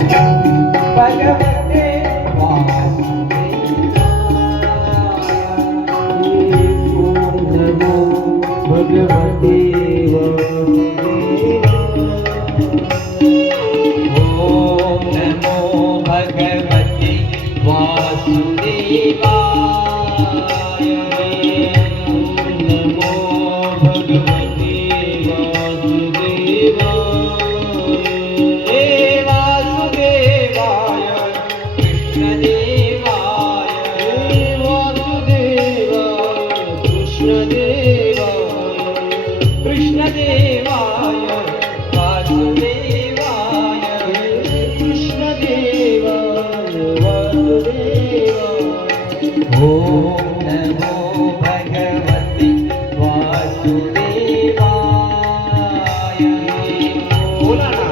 भगवते भगवते ओम नमो भगवते वासुदेवाय नमो भगवते वासुदेवाय कृष्णदेवाय कृष्णदेवाय वासुदेवाय कृष्णदेवाय वासुदेवाय ओम नमो भगवते वासुदेवाय बोला ना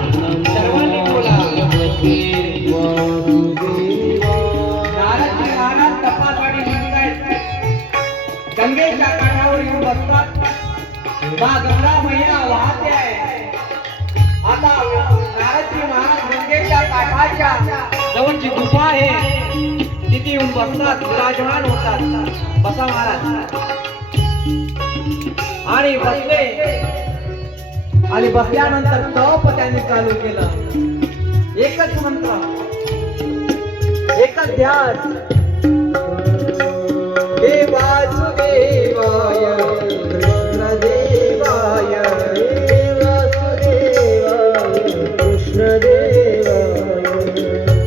सर्वांनी बोला नारद महाराज तपासाठी निघतायत गंगेच्या काठावर येऊन बसतात मा गंगा मैया वाहते आहे आता नारदजी महाराज गंगेच्या काठाच्या जवळची गुफा आहे तिथे येऊन बसतात विराजमान होतात बसा महाराज आणि बसले आणि बसल्यानंतर तप त्यांनी चालू केलं एकच मंत्र एकच ध्यान हे वासुदेवाय कृष्णदेवाय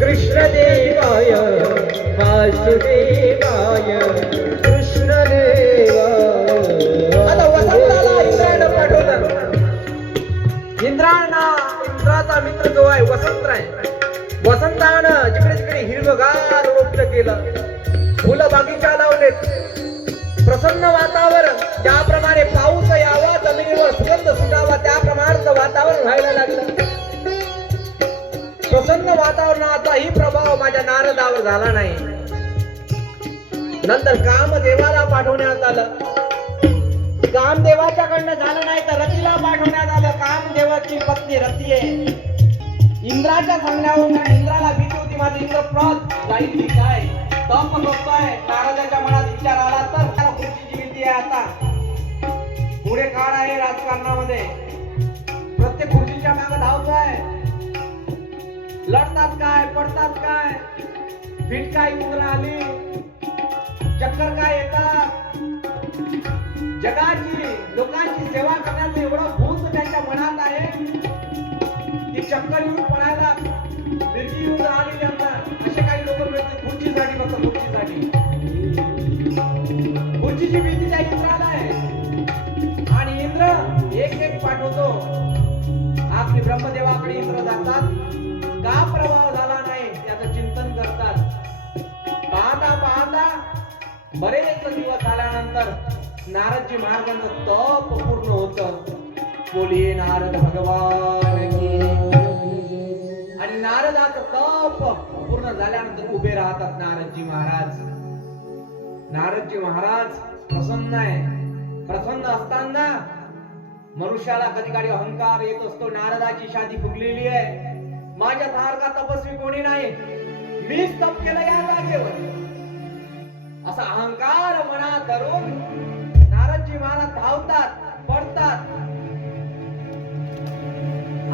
कृष्णदेवाय वासुदेवाय कृष्णदेवाय आता वसंताला इंद्रानं पाठवलं इंद्राचा मित्र जो आहे वसंत आहे वसंतानं जिकडे तिकडे हिरवगार रोपट केलं फुलं बागीचा लावलेत प्रसन्न वातावरण ज्याप्रमाणे पाऊस यावा जमिनीवर सुगंध सुटावा त्याप्रमाणेच वातावरण व्हायला लागलं प्रसन्न वातावरणाचाही प्रभाव माझ्या नारदावर झाला नाही नंतर कामदेवाला पाठवण्यात आलं कामदेवाच्याकडनं झालं नाही तर रतीला पाठवण्यात आलं कामदेवाची पत्नी रती आहे इंद्राच्या सांगण्यावरून इंद्राला भीती होती माझं इंद्रप्रथ जाईल की काय तप करतोय नारदाच्या मनात विचार आला तर त्याला खुर्चीची भीती आहे आता पुढे काळ आहे राजकारणामध्ये प्रत्येक खुर्चीच्या मागे धावतोय लढतात काय पडतात काय फिट काय उंदर आली चक्कर काय येतात जगाची लोकांची सेवा करण्याचं एवढं भूत त्यांच्या मनात आहे की चक्कर येऊन पडायला मिरची येऊन आली त्यांना असे काही लोक मिळते खुर्चीसाठी फक्त खुर्चीची भीती त्या इंद्राला आहे आणि इंद्र एक पाठवतो आपली ब्रह्मदेवाकडे इंद्र जातात का प्रभाव झाला नाही त्याचं चिंतन करतात पाहता बरेच दिवस झाल्यानंतर नारदजी महाराजांचं तप पूर्ण होतं बोलिये नारद भगवान की आणि नारदाचं तप पूर्ण झाल्यानंतर उभे राहतात नारदजी महाराज प्रसन्न आहे प्रसन्न असताना मनुष्याला कधी कधी अहंकार येत असतो नारदाची शादी फुगलेली आहे माझ्या सारखा तपस्वी कोणी नाही मीच तप केलं या जागेवर असा अहंकार मनात धरून नारदजी महाराज धावतात पडतात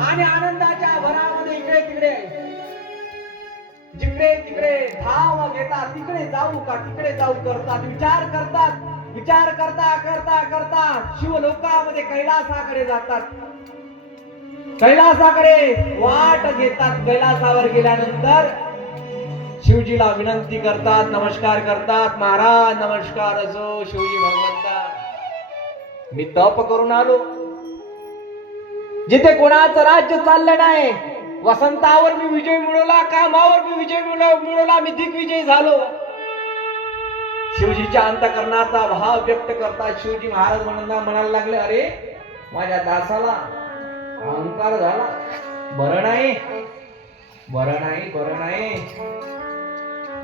आणि आनंदाच्या भरामध्ये इकडे तिकडे धाव घेतात तिकडे जाऊ करतात विचार करता शिवलोकामध्ये कैलासाकडे जातात कैलासाकडे वाट घेतात कैलासावर गेल्यानंतर शिवजीला विनंती करतात नमस्कार करतात महाराज नमस्कार असो शिवजी भगवंता मी तप करून आलो जिथे कोणाचं राज्य चाललं नाही वसंतावर मी विजय मिळवला कामावर मी विजय मिळवला मी दिग्विजय झालो शिवजीच्या अंतःकरणाचा भाव व्यक्त करतात शिवजी महाराज म्हणायला लागले अरे माझ्या दासाला अहंकार झाला बरं नाही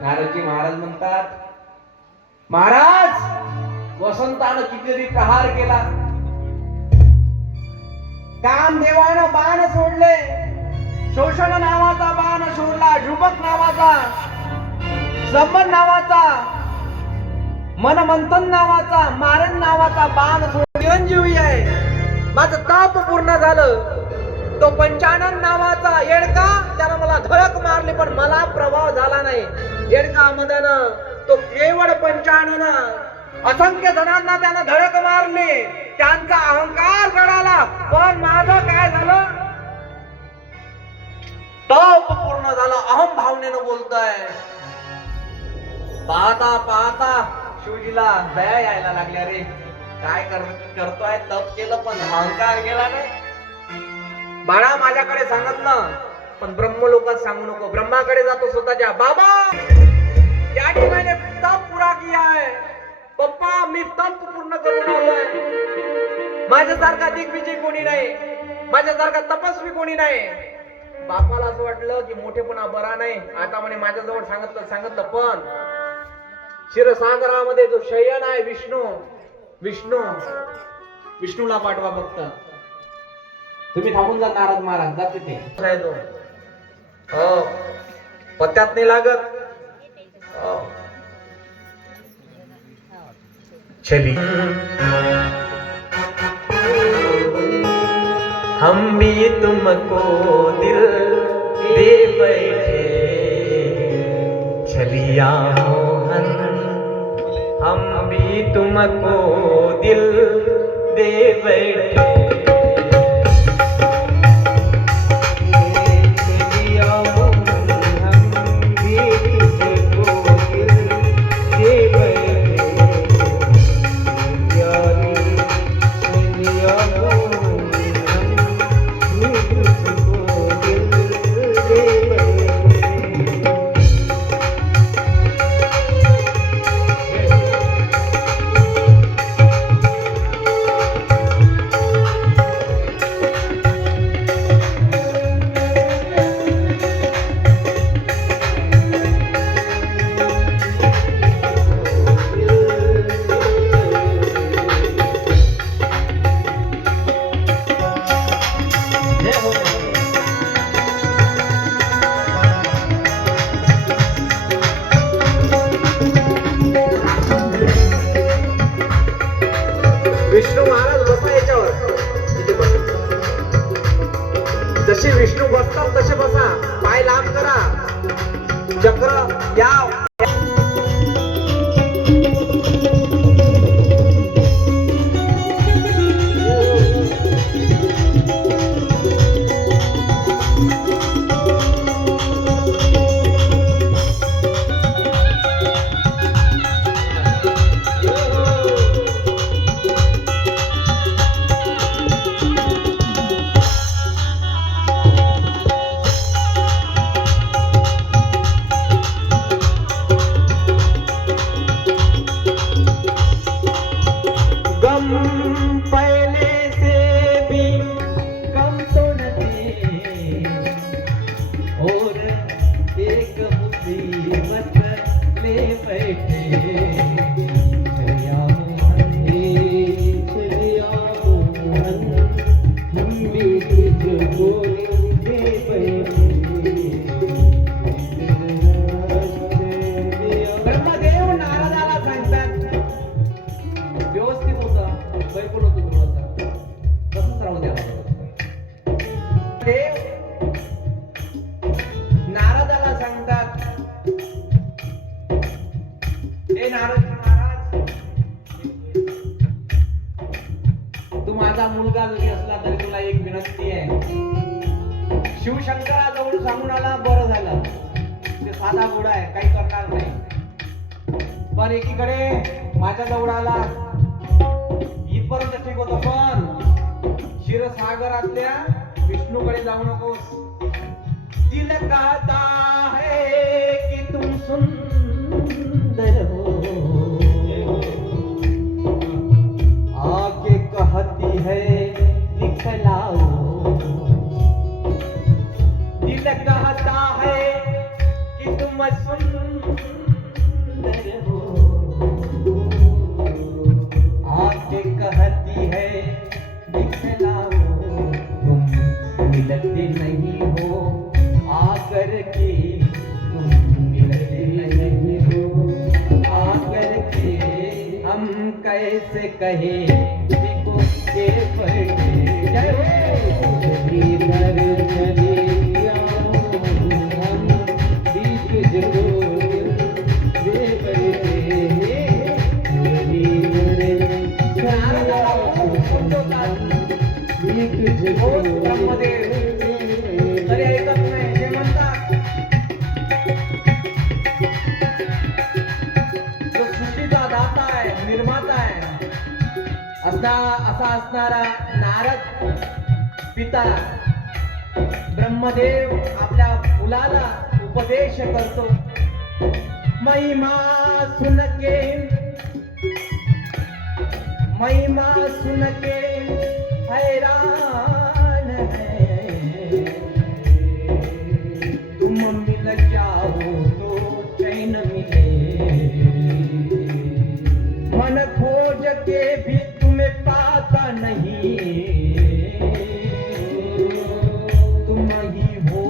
नारदजी महाराज म्हणतात महाराज वसंतानं कितीतरी प्रहार केला कामदेवानं बाण सोडले शोषण नावाचा बाण नावाचा, समन नावाचा, मनमंथन नावाचा, मारण नावाचा बाण चिरंजीवी आहे. माझं ताप पूर्ण झालं. तो पंचानन नावाचा येडका त्यानं मला धडक मारली पण मला प्रभाव झाला नाही. येडका मदन तो केवळ पंचानन, असंख्य जणांना त्यानं धडक मारली, त्यांचा अहंकार गळाला, पण माझं काय झालं? ताप पूर्ण झाला. अहम भावनेनं बोलतोय. पाहता पाहता शिवजीला दया यायला लागल्या. रे काय करतोय? तप केलं पण अहंकार गेला नाही. बाळा माझ्याकडे सांगितलं पण ब्रह्मलोकात सांगू नको. ब्रह्माकडे जातो स्वतःच्या. बाबा याने मैंने तप पूरा किया है. पप्पा मी तप पूर्ण करून आलोय. माझ्यासारखा दिग्विजय कोणी नाही, माझ्यासारखा तपस्वी कोणी नाही. बापाला असं वाटलं की मोठेपणा बरा नाही. आता म्हणे माझ्याजवळ सांगितलं पण क्षीरसागरामध्ये जो शयन आहे विष्णूला पाठवा फक्त. तुम्ही थांबून जा नारद महाराज, जा तिथे. हो पत्त्यात नाही लागत. चली हम भी तुमको दिल दे बैठे, चलिया मोहन हम भी तुमको दिल दे बैठे. विष्णू महाराज बसा याच्यावर. जसे विष्णू बसतात तसे बसा. पाय लांब करा. चक्र या. नारदाला सांगतात, हे नारद महाराज, तू माझा मुलगा जरी असला तरी तुला एक विनंती आहे. शिवशंकराजवळ सांगून आला बरं झालं. ते साधा घोडा आहे, काही करणार नाही. पण एकीकडे माझ्या जवळ आला इथपर्यंत ठीक होतं, पण क्षीरसागरातल्या विष्णूकडे जाऊ नकोस. दिल कहता है कि तुम सुंदर हो, आंखें कहती है दिखलाओ. दिल कहता है कि तुम सुंदर हो, आंखें कहती है दिखलाओ. तुम मिलते नहीं हो आकर के तुम कैसे कहे देखो के पलटे जय हो धर चले हम दीप जलो वे बैठे तरी ऐकत नाही हे म्हणतात जो सृष्टीचा दाता आहे निर्माता आहे असा असणारा नारद पिता ब्रह्मदेव आपल्या मुलाला उपदेश करतो महिमा सुन के हैरान है तुम मिल जाओ तो चैन मिले मन खोज के भी तुम्हें पाता नहीं तुम ही हो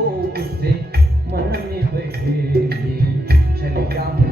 उसे मन में बैठे चल जाऊं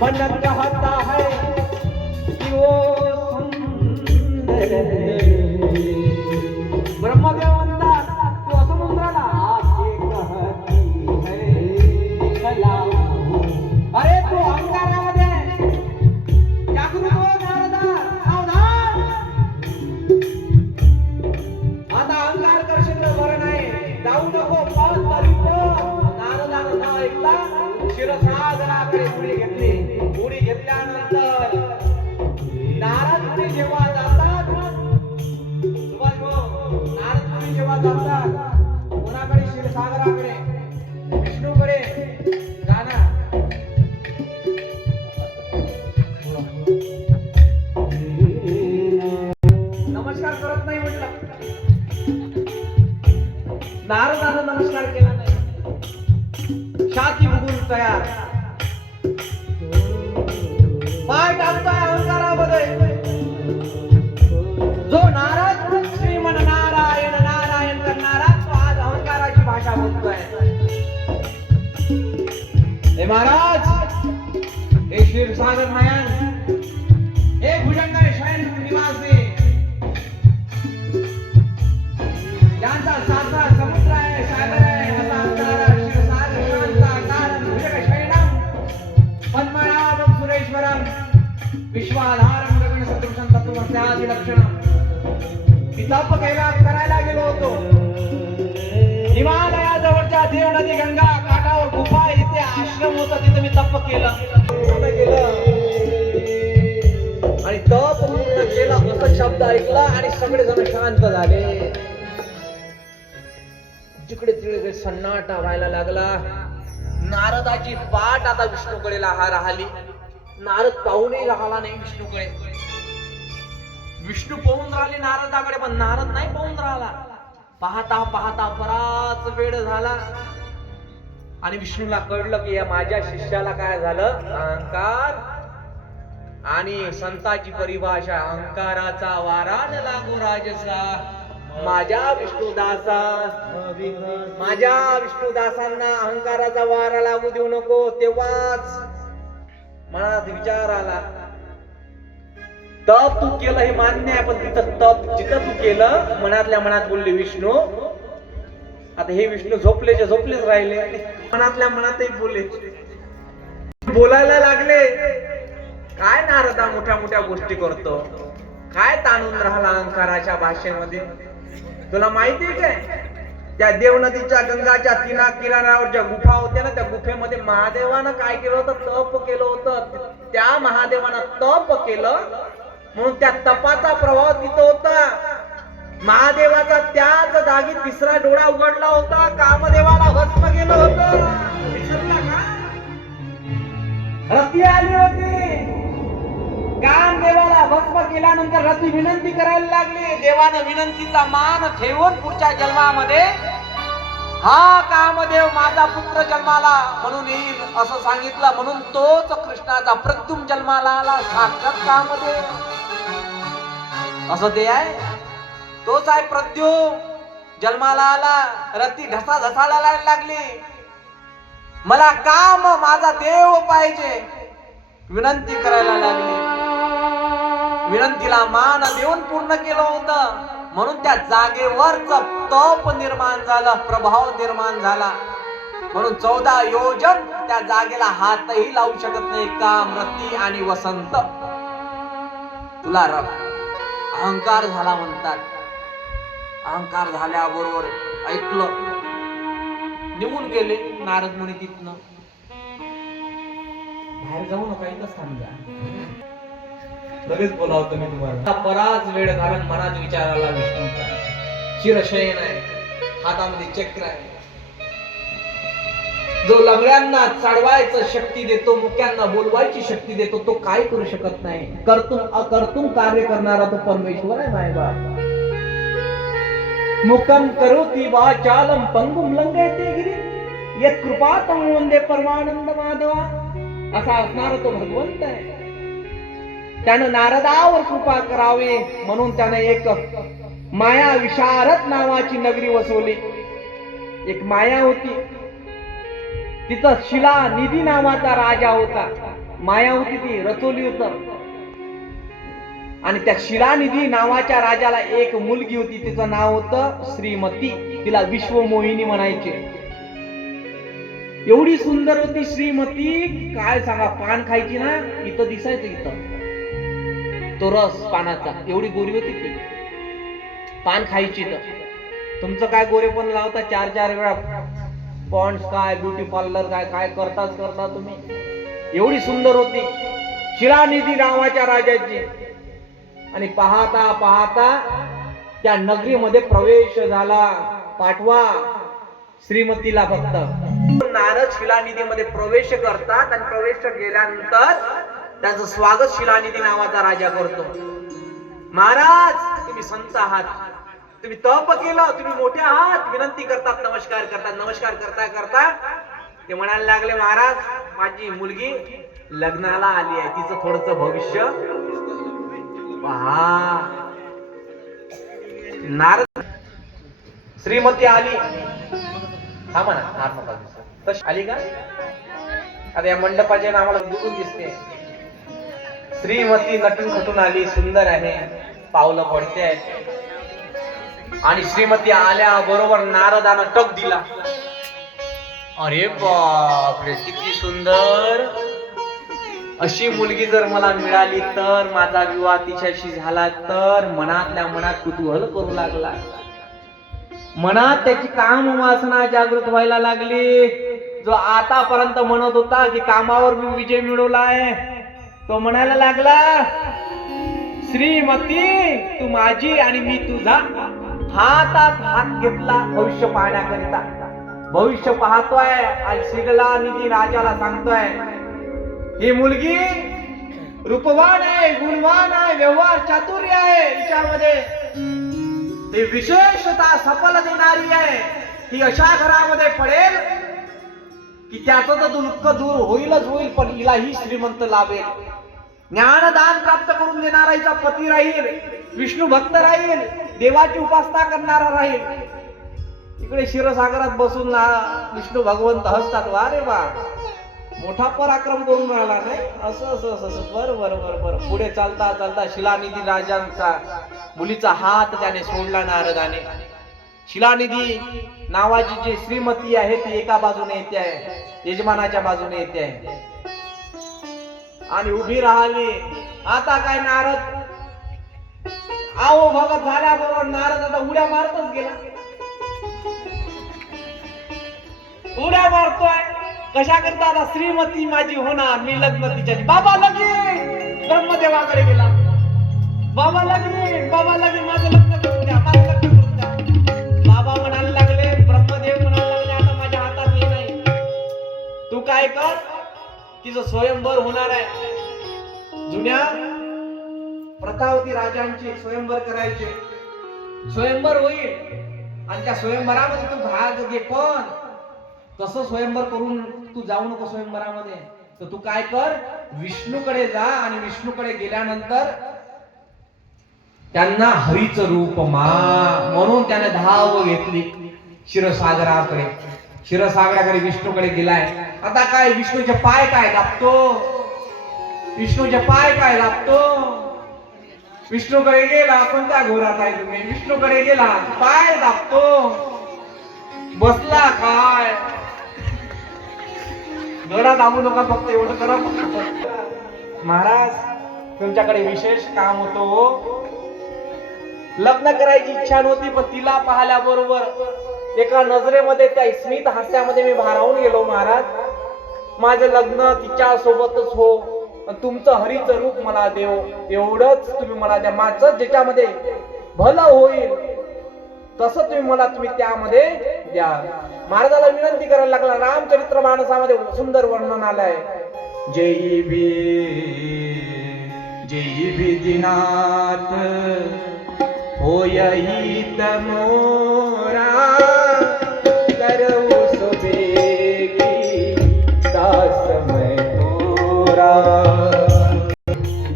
मन कहता है कि वो सुंदर है ब्रह्मदेव म्हणतात तू समुद्राला कहती है कला अरे तू अहंकारामध्ये जागृत हो नारदा सावधान आता अहंकार करशील तर बरं नाही जाऊ नको पण तरी नारदानं न ऐकता क्षीरसागराकडे उडी घेतली उडी घेतल्यानंतर नारद मुनी जेव्हा जातात नारद मुनी जेव्हा जातात कोणाकडे क्षीरसागराकडे विष्णूकडे जाणार नमस्कार करत नाही म्हटलं नारदानं नमस्कार केला नाही छाती बघून तयार पाय टाकतोय अहंकारामध्ये जो नारद श्रीमन नारायण नारायण करणारा तो आज अहंकाराची भाषा बोलतोय हे महाराज हे क्षीरसागर नयन हे भुजंग शयन निवासी यांचा सासरा समुद्र आहे सागर आहे असा असणारा पद्मनाभं सुरेश्वरं विश्वाधारं गगन सदृशं तत्त्वमस्यादि लक्षणं तप करायला गेलो होतो हिमालयाजवळच्या देव नदी गंगा काठावर गुफा इथे आश्रम होता तिथे मी तप केलं आणि तप पूर्ण केला असा शब्द ऐकला आणि सगळे जण शांत झाले जिकडे तिकडे सन्नाटा व्हायला लागला नारदाची पाठ आता विष्णूकडे राहिली नारद पाहूनही राहिला नाही विष्णूकडे विष्णू पाहून राहिले नारदाकडे पण नारद नाही पाहून राहिला पाहता पाहता बराच वेळ झाला आणि विष्णूला कळलं की या माझ्या शिष्याला काय झालं अहंकार आणि संताची परिभाषा अहंकाराचा वारा न लागो राजसा माझ्या विष्णुदासा. माझ्या विष्णुदासांना अहंकाराचा वारा लागू देऊ नको. तेव्हाच मनात विचार आला, तप तू केलं हे मान्य आहे, पण तिथं तप जिथं तू केलं मनातल्या मनात बोलले विष्णू. आता हे विष्णू झोपलेचे झोपलेच राहिले, मनातल्या मनातही बोलले, बोलायला लागले. काय नारदा मोठ्या मोठ्या गोष्टी करतो, काय ताणून राहिला अहंकाराच्या भाषेमध्ये. तुला माहितीये काय, त्या देव नदीच्या गंगाच्या किनाऱ्यावर ज्या गुफा होत्या ना, त्या गुफेमध्ये महादेवानं काय केलं होतं, तप केलं होतं. त्या महादेवानं तप केलं म्हणून त्या तपाचा प्रभाव तिथं होता. महादेवाचा त्याच जागी तिसरा डोळा उघडला होता, कामदेवाला भस्म केलं होतं. विसरला का? रती आली होती, कामदेवाला भस्म केल्यानंतर रती विनंती करायला लागली. देवानं विनंतीचा मान ठेवून पुढच्या जन्मामध्ये हा कामदेव माझा पुत्र जन्माला म्हणून येईल असं सांगितलं. म्हणून तोच कृष्णाचा प्रद्युम्न जन्माला आला, साक्षात कामदेव असं ते आहे. तोच आहे प्रद्युम्न जन्माला आला. रती ढसाढसाला लागली, मला काम माझा देव पाहिजे, विनंती करायला लागली. विनंतीला मान देऊन पूर्ण केलं होतं म्हणून त्या जागेवरच तप निर्माण झालं, प्रभाव निर्माण झाला. म्हणून 14 योजन त्या जागेला हातही लावू शकत नाही काम, रती आणि वसंत. तुला अहंकार झाला म्हणतात. अहंकार झाल्याबरोबर ऐकलं, निघून गेले नारद मुनी तिथनं. बाहेर जाऊ नका, इथंच थांबा, लगेच बोलावतो मी तुम्हाला. बराच वेळ घालून मनात विचाराला विष्णूचा. शिरशयन आहे, हातामध्ये चक्र आहे. जो लंगड्यांना चाडवायचं शक्ती देतो, मुक्यांना बोलवायची शक्ती देतो, तो काय करू शकत नाही. कर्तुम अकर्तुम कार्य करणारा तो परमेश्वर आहे माय बाप. मुकम करोति वाचालम पंगुम लंघयते गिरी यत् कृपातम वंदे परमानंद माधवा. असा असणारा तो भगवंत आहे. त्यानं नारदावर कृपा करावी म्हणून त्यानं एक माया विशारद नावाची नगरी वसवली. एक माया होती, तिथं शिला निधी नावाचा राजा होता. माया होती ती रचोली होत. आणि त्या शिलानिधी नावाच्या राजाला एक मुलगी होती, तिचं नाव होतं श्रीमती. तिला विश्वमोहिनी म्हणायचे. एवढी सुंदर होती श्रीमती, काय सांगा. पान खायची ना, इथं दिसायचं इथं तो रस पानाचा, एवढी गोरी होती ती. पान खायची तर तुमचं काय गोरे पण लावता 4-4 वेळा पॉन्ड्स काय ब्युटी पार्लर काय काय करताच करता तुम्ही. एवढी सुंदर होती शिलानिधी नावाच्या राजाची. आणि पाहता पाहता त्या नगरीमध्ये प्रवेश झाला. पाठवा श्रीमतीला फक्त. नारद शिलानिधीमध्ये प्रवेश करतात आणि प्रवेश केल्यानंतर त्याचं स्वागत शिलानिधी नावाचा राजा करतो. महाराज तुम्ही संत आहात, तुम्ही तप केलं, तुम्ही मोठे आहात. विनंती करतात, नमस्कार करतात. नमस्कार करता करता ते म्हणायला लागले, महाराज माझी मुलगी लग्नाला आली आहे, तिचं थोडंसं भविष्य पहा. नारद श्रीमती आली. हा म्हणा तशी आली का? आता या मंडपाच्या नावाला दुरून दिसते. श्रीमती नटून खटून आली, सुंदर आहे, पावलं पडते आहेत. आणि श्रीमती आल्या बरोबर नारदानं टक दिला. अरे बापरे, किती सुंदर. अशी मुलगी जर मला मिळाली तर, माझा विवाह तिच्याशी झाला तर. मनातल्या मनात कुतूहल करू लागला. मनात त्याची काम वासना जागृत व्हायला लागली. जो आतापर्यंत म्हणत होता की कामावर मी विजय मिळवलाय, तो म्हणायला लागला, श्रीमती तू माझी आणि मी तुझा. हातात हात घेतला भविष्य पाहण्याकरिता. भविष्य पाहतोय आणि शिलानिधी राजाला सांगतोय, ही मुलगी रूपवान आहे, गुणवान आहे, व्यवहार चातुर्य आहे, हिच्यामध्ये ती विशेषता सफल देणारी आहे. ही अशा घरामध्ये पडेल की त्याचं तर दुःख दूर होईलच होईल, पण हिलाही श्रीमंत लाभेल. ज्ञानदान प्राप्त करून देणाराचा पती राहील, विष्णू भक्त राहील, देवाची उपासना करणारा राहील. इकडे क्षीरसागरात बसून विष्णू भगवंत हसतात, वा रे वा, मोठा पराक्रम करून राहिला नाही. असं असं असं असं बर बर बर बर. पुढे चालता चालता शिलानिधी राजांचा मुलीचा हात त्याने सोडला नारदाने. शिलानिधी नावाची जी श्रीमती आहे ती एका बाजूने येते आहे, यजमानाच्या बाजूने येते आहे आणि उभी राहिली. आता काय नारद आओ भगत झाल्याबरोबर नारद आता उड्या मारतच गेला. उड्या मारतोय कशा करता, आता श्रीमती माझी होणार, मी लग्न तिच्याशी. बाबा लगेच ब्रह्मदेवाकडे गेला. बाबा लगेच माझं लग्न करून द्या, माझं लग्न करून द्या. बाबा म्हणायला लागले, ब्रह्मदेव म्हणायला लागले, आता माझ्या हातात हे नाही, तू काय कर, तिचं स्वयंवर होणार आहे. जुन्या प्रथा होती, राजांची स्वयंवर करायचे. स्वयंवर होईल आणि त्या स्वयंवरामध्ये तू भाग घे, पण तसं स्वयंवर करून तू जाऊ नको स्वयंवरामध्ये. तर तू काय कर, विष्णूकडे जा आणि विष्णूकडे गेल्यानंतर त्यांना हरीचं रूप म्हणून त्याने धाव घेतली क्षीरसागराकडे. क्षीरसागराकडे विष्णूकडे गेलाय. आता काय विष्णूचे पाय काय दाबतो, विष्णूचे पाय काय दाबतो. विष्णूकडे गेला, कोणत्या घोरात आहे तुम्ही, विष्णूकडे गेला, पाय दाबतो. बसला काय, घोडा दाबू नका, फक्त एवढं करा. महाराज तुमच्याकडे विशेष काम होतो. लग्न करायची इच्छा नव्हती, पण तिला पाहिल्याबरोबर एका नजरेमध्ये, त्या स्मित हास्यामध्ये मी भारावून गेलो. महाराज माझं लग्न तिच्या सोबतच हो, तुमचं हरीचं रूप मला देव, एवढंच तुम्ही मला द्या. माझं ज्याच्यामध्ये भलं होईल तसं तुम्ही त्यामध्ये द्या. महाराजाला विनंती करायला लागला. रामचरित्र मानसामध्ये सुंदर वर्णन आलंय. जय भी दिनाथ होयही तमोरा, करऊ सुबेगी दास मैं तोरा.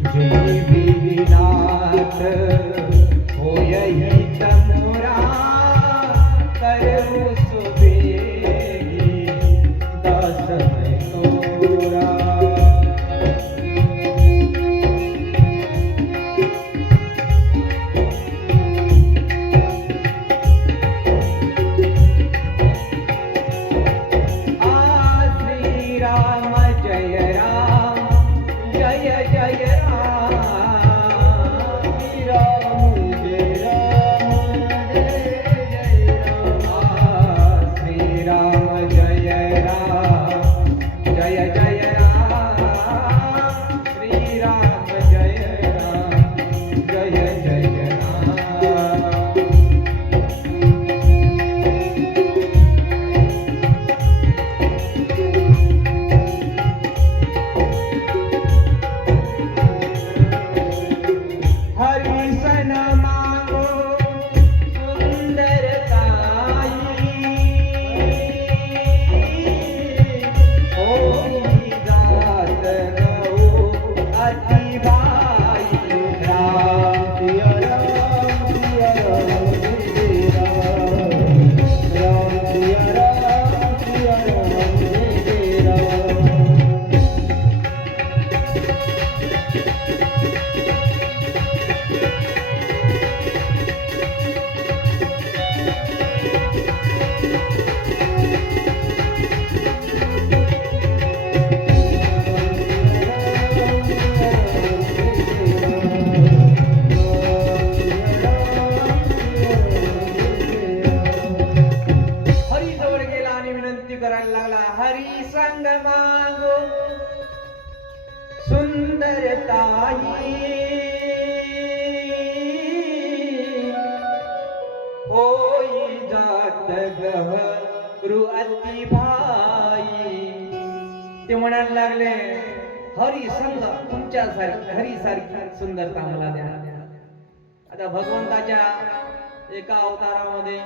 जय भी दिनाथ होयही तमोरा, करऊ सुबेगी दास मैं तोरा. ते म्हणायला लागले, हरी संग तुमच्यासारखी, हरी सारखी सुंदरता मला द्या. आता भगवंताच्या एका अवतारामध्ये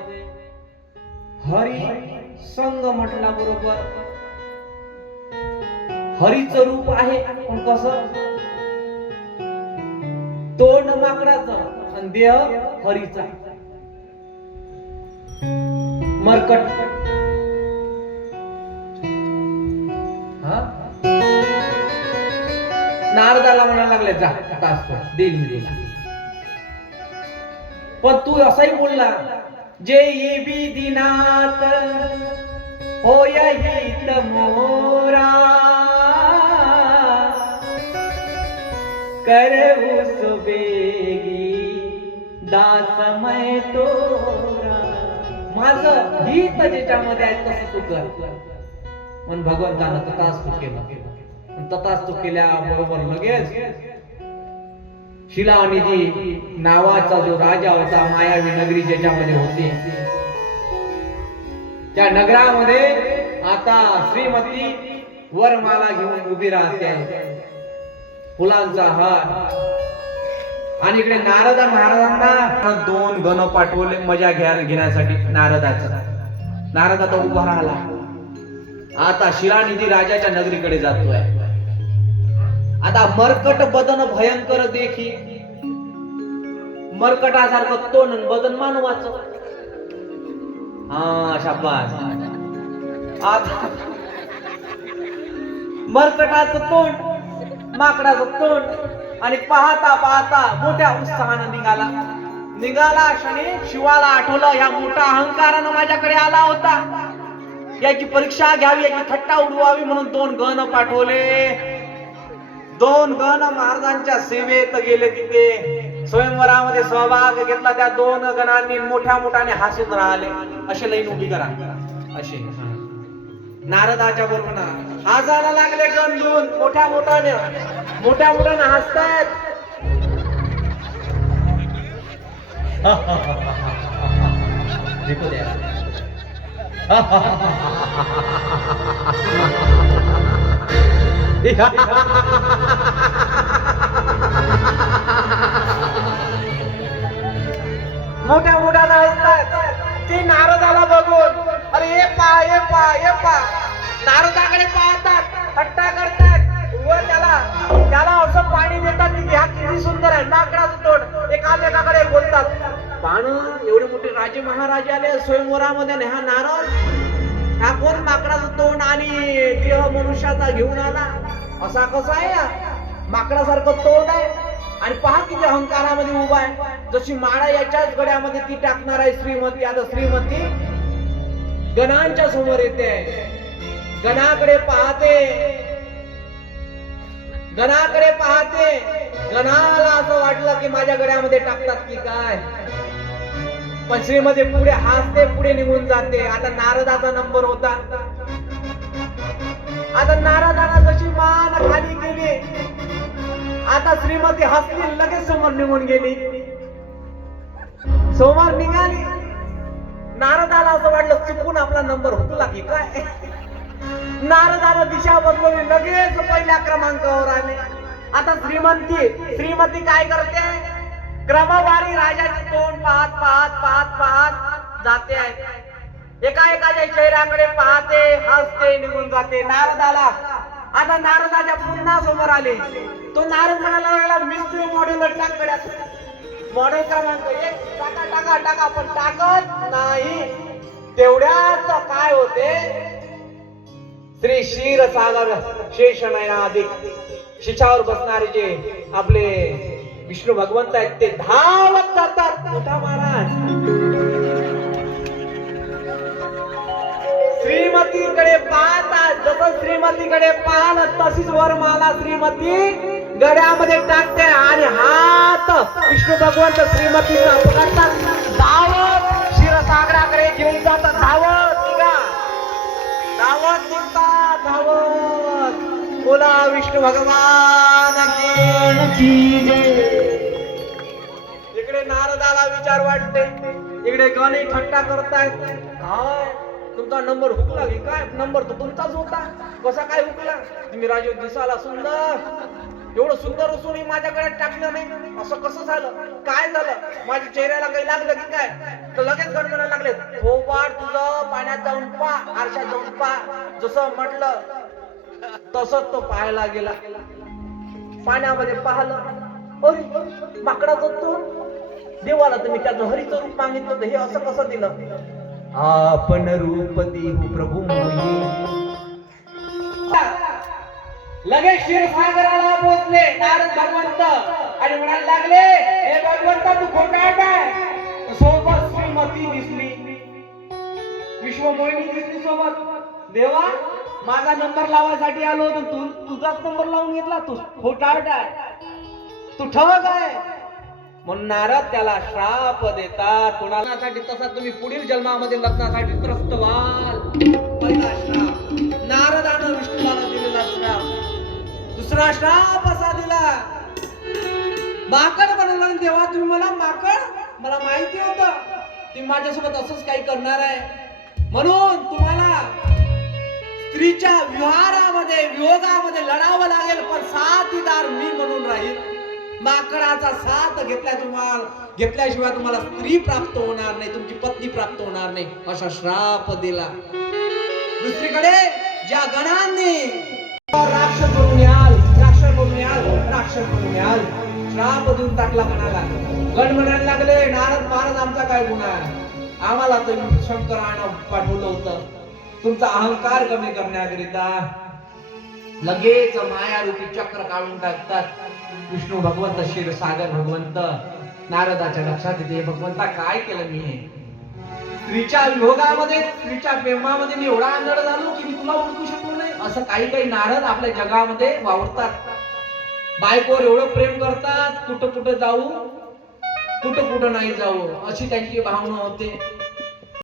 हरी संग म्हटला बरोबर हरीचं रूप आहे, पण कसं तोंड माकडाचं आणि देह हरीचा. मरकट नारदाला म्हणायला लागले जा तास देईल मी दिला. पण तू असाही बोलला जे ये बी दिनात होय हित मोरा करवू सुबेगी दासमय तोरा. माझं हित ज्याच्यामध्ये आहे तसं तू कर. पण भगवंतानं तथाच तू केलं. तथाच तू केल्याबरोबर लगेच शिलानिधी नावाचा जो राजा होता मायावी नगरी ज्याच्यामध्ये होती त्या नगरामध्ये आता श्रीमती वरमाला घेऊन उभी राहते, फुलांचा हार. आणि इकडे नारद महाराजांना 2 गण पाठवले मजा घेण्यासाठी. नारद आता उभा राहिला. आता शिलानिधी राजाच्या नगरीकडे जातोय. आता मरकट बदन भयंकर देखी. मरकटासारखं तोंड बदन मानवाचं. हा शाबास. आता मरकटाचं तोंड माकडाचं तोंड आणि पाहता पाहता मोठ्या उत्साहानं निघाला क्षणी शिवाला आठवलं या मोठा अहंकारानं माझ्याकडे आला होता, याची परीक्षा घ्यावी, याची थट्टा उडवावी म्हणून 2 गण पाठवले. 2 गण महाराजांच्या सेवेत गेले. तिथे स्वयंवरामध्ये सहभाग घेतला. त्या 2 गणांनी मोठ्या मोठ्याने हसून राहिले. असे लाईन उभी करा. असे नारदाच्या बरोबर हसायला लागले. गण 2 मोठ्या मोठ्याने हसतायत. मोठ्याने हसतायत. ते नारदाला बघून अरे ये पा नारदाकडे पाहतात, थट्टा करतात व त्याला असं पाणी देतात की हा किती सुंदर आहे नाकडाचं तोंड. एकामेकाकडे बोलतात पाहणं एवढे मोठे राजे महाराजे आले स्वयंवरामध्ये आणि हा नारद हा कोण माकडाचं तोंड आणि देह मनुष्याचा घेऊन आला. असा कसा आहे माकडासारखं तोंड आहे आणि पहा किती अहंकारामध्ये उभा आहे. जशी माळा याच्याच गड्यामध्ये ती टाकणार आहे श्रीमती. आता श्रीमती गणांच्या समोर येते. गणाकडे पाहते. गणाला असं वाटलं की माझ्या गड्यामध्ये टाकतात की काय. पण श्रीमती पुढे हसते, पुढे निघून जाते. आता नारदाचा नंबर होता. आता नारदाला जशी मान खाली केली आता श्रीमती हसली, लगेच समोर निघून गेली. समोर निघाली. नारदाला असं वाटलं चुकून आपला नंबर हुकला की काय. नारदाला दिशा बदलवली, लगेच पहिल्या क्रमांकावर आले. आता श्रीमती काय करते क्रमवारी राजाचे तोंड पाहत जाते आहे. एकाच्या चेहऱ्याकडे पाहते, हसते, निघून जाते. आता नारदाच्या पुन्हा समोर आले. तो नारद म्हणायला लागला मिस्त्री मॉडेल टाक गड्यात. मॉडेल क्रमांक 1 टाका पण टाकत नाही. तेवढ्यात काय होते श्री क्षीरसागर शेषनयनाधिक शिछावर बसणारे जे आपले विष्णू भगवंत आहेत ते धावत जातात. मोठा महाराज श्रीमतीकडे पाहतात. जसं श्रीमतीकडे पाहलं तशीच वरमाला श्रीमती गड्यामध्ये टाकते आणि हात विष्णू भगवंत श्रीमतीला पकडतात. धावत क्षीरसागराकडे घेऊन जातात. धावत बोला विष्णू भगवान की जय. इकडे नारदाला विचार वाटते, इकडे गणही थट्टा करतायत. काय तुमचा नंबर हुकला की काय. नंबर तर तुमचाच होता, कसा काय हुकला. तुम्ही राजे दिसाला सुंदर, एवढं सुंदर असूनही माझ्याकडे टाकलं नाही. असं कसं झालं, काय झालं, माझ्या चेहऱ्याला काही लागलं की काय. तर लगेच गण म्हणायला लागले थोपाड तुझं पाण्यात जाऊन पा, आरशात जाऊन पा. जसं म्हटलं तसंच तो पाहायला गेला. पाण्यामध्ये पाहिलं अरे माकडाचं तोंड, देवाला तुम्ही त्याचं हरीचं रूप मागितलं तर हे असं कसं दिलं? आपण रूप देऊ प्रभू मोये. लगेच क्षीरसागराला पोहोचले नारद भगवंत आणि म्हणायला लागले, हे भगवंता तू खोटा काय? सोबत श्रीमती दिसली, विश्वमोहिनी दिसली सोबत. देवा माझा नंबर लावायसाठी आलो होतो, तू तुझाच नंबर लावून घेतला. तू खोटा काय? तू ठग आहे. म्हणून नारद त्याला श्राप देतात. कोणासाठी? तसा तुम्ही पुढील जन्मामध्ये लग्नासाठी त्रस्त व्हाल. पहिला श्राप नारदानं विष्णूला दिलेला श्राप. दुसरा श्राप असा दिला, माकड बनवला. तेव्हा तुम्ही मला माकड, मला माहिती होतं तुम्ही माझ्यासोबत असंच काही करणार आहे, म्हणून तुम्हाला स्त्रीच्या विहारामध्ये वियोगामध्ये लढावं लागेल, पण साथीदार मी म्हणून राहील. माकडाचा साथ घेतल्याशिवाय तुम्हाला स्त्री प्राप्त होणार नाही, तुमची पत्नी प्राप्त होणार नाही, असा श्राप दिला. दुसरीकडे ज्या गणांनी राक्षस बनून याल, राक्षस बनून याल, राक्षस बनून याल, श्राप देऊन टाकला गणाला. गण म्हणायला लागले, नारद महाराज आमचा काय गुन्हा आहे? आम्हाला तर शंकरानं पाठवलं होतं तुमचा अहंकार कमी करण्याकरिता. लगेच मायारूपी चक्र काढून टाकतात. विष्णू भगवंत, क्षीरसागर भगवंत नारदाच्या लक्षात येते, भगवंता काय केलं मी? स्त्रीच्या वियोगामध्ये, स्त्रीच्या प्रेमामध्ये मी एवढा आंधळ झालो की मी तुला ओळखू शकलो नाही. असं काही नारद आपल्या जगामध्ये वावरतात. बायकोवर एवढं प्रेम करतात, कुठं कुठं जाऊ, कुठं कुठं नाही जाऊ, अशी त्यांची भावना होते.